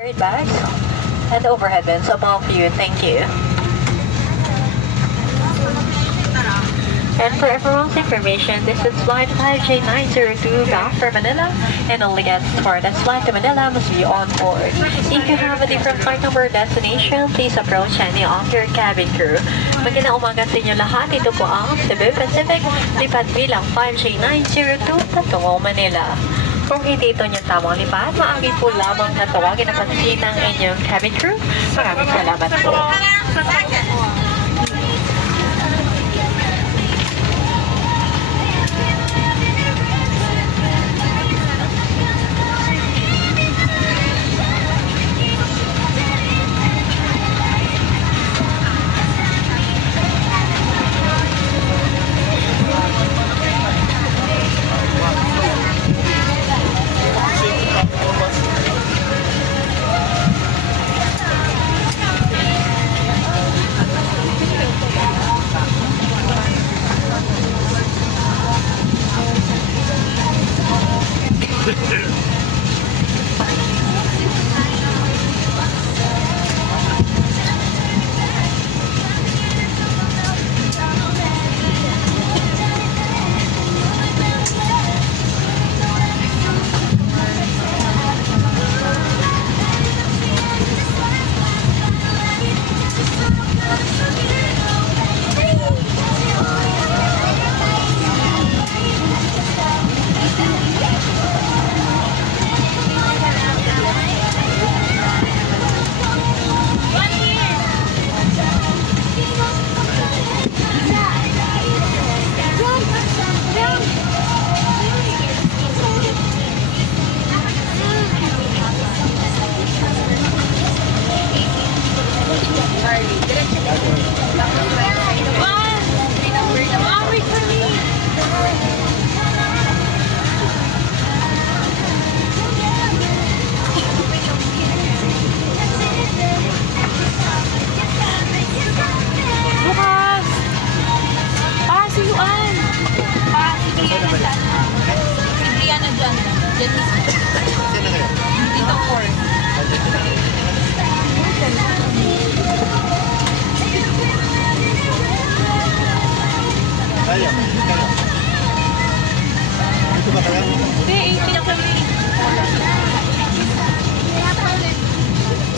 Carried bags and overhead bins above you. Thank you. And for everyone's information, this is flight 5J902 bound for Manila and only gets for this flight to Manila must be on board. If you have a different flight number or destination, please approach any of your cabin crew. Magandang umaga sa inyo lahat. Ito po ang Cebu Pacific, lipad bilang 5J902 patungong Manila. Kung hindi ito niyong tamang lipat, maaari po lamang na tawagin ang pansin ng inyong cabin crew. Maraming salamat po.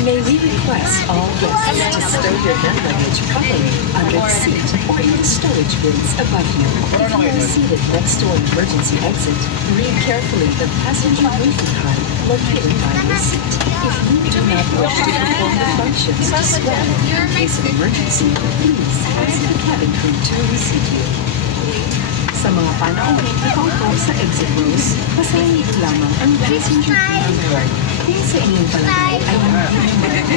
May we request all guests to stow your hand luggage properly under the seat or in the storage bins above you. If you are seated next to an emergency exit, read carefully the passenger briefing card located by your seat. If you do not wish to perform the functions described in case of emergency, please ask the cabin crew to reseat you. Sa mga panahon nakaupo sa exit rows, pasahin lamang ang passenger number. Kung sa inyong palagay ay hindi